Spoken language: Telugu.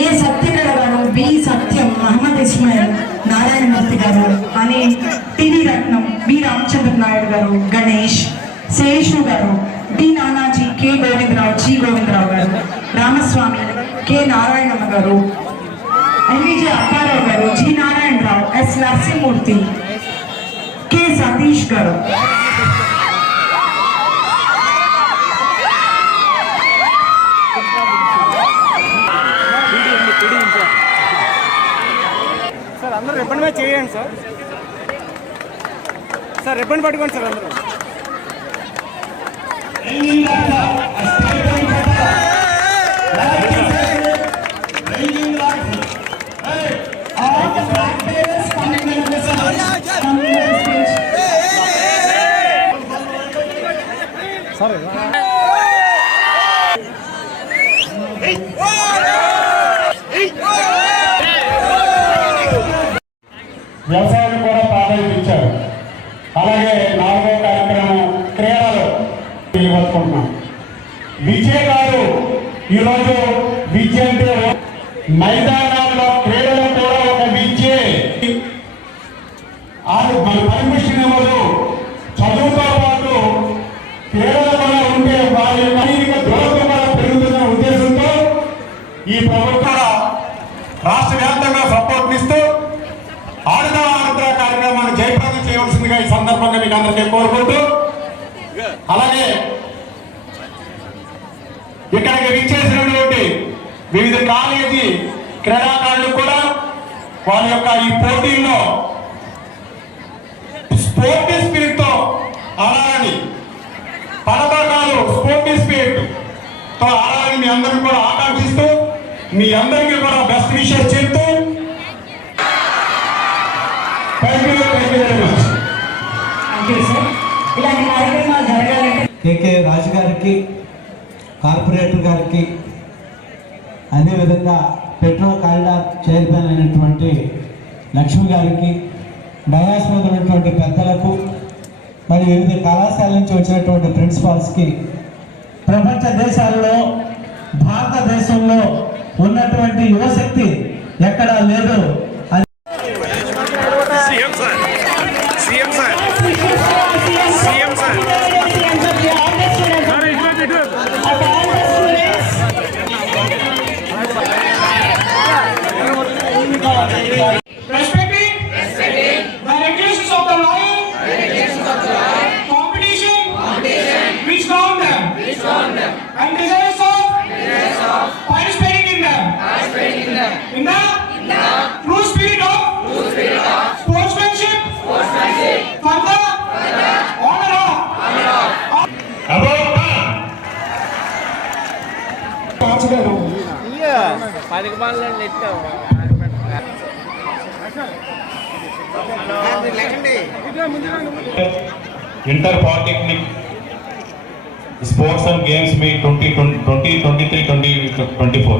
ఏ సత్యకళ గారు, బి సత్యం, మహమ్మద్ ఇస్మాయిల్, నారాయణమూర్తి గారు, అని TV Ratnam, B Ramachandra Naidu garu, Ganesh, Seshu garu, D Nanaji, K Govindarao, G Govindarao garu, Ramaswamy, K Narayanamma garu, NVJ Apparao garu, G Narayanarao, S Narasimhamurthy, K Satish garu. Sir అందరూ రిబ్బన్ మీద చేయండి సార్. సార్ రిబ్బన్ పట్టుకోండి సార్ అందరూ. సార్ వ్యవసాయాన్ని కూడా ప్రాధాన్యత ఇచ్చారు. అలాగే 4వ కార్యక్రమం క్రీడలు నిలబడుకుంటున్నాం. విజయ్ గారు ఈరోజు విద్య అంటే మైదానాల్లో క్రీడలు కూడా ఒక విద్య. మన పర్మిషన్ ఇవ్వదు. చదువుతో పాటు క్రీడలు కూడా ఉంటే వారి శారీరక దూరం కూడా పెరుగుతున్న ఉద్దేశంతో ఈ ప్రభుత్వం రాష్ట్ర వ్యాప్తంగా సపోర్ట్ ఇస్తూ ఆడుదా ఆంధ్ర కార్యక్రమాన్ని జయప్రదం చేయవలసిందిగా ఈ సందర్భంగా మీకు అందరికీ కోరుకుంటూ, అలాగే ఇక్కడికి విచ్చేసినటువంటి వివిధ కాలేజీ క్రీడాకారులు కూడా వారి యొక్క ఈ పోటీల్లో స్పోర్టీ స్పిరిట్ తో ఆడాలని, పదకాలు స్పోర్టీ స్పిరిట్ తో ఆడాలని మీ అందరికీ కూడా ఆకాంక్షిస్తూ, మీ అందరికీ కూడా బెస్ట్ విషెస్ చెప్తూ కేకే రాజు గారికి, కార్పొరేటర్ గారికి, అదేవిధంగా పెట్రోల్ కారిడార్ చైర్మన్ అయినటువంటి లక్ష్మి గారికి, డయాస్ మీద ఉన్నటువంటి పెద్దలకు, మరి వివిధ కళాశాల నుంచి వచ్చినటువంటి ప్రిన్సిపాల్స్కి, ప్రపంచ దేశాల్లో భారతదేశంలో ఉన్నటువంటి యువశక్తి ఎక్కడా లేదు. Inter polytechnic sports and games meet 2023-2024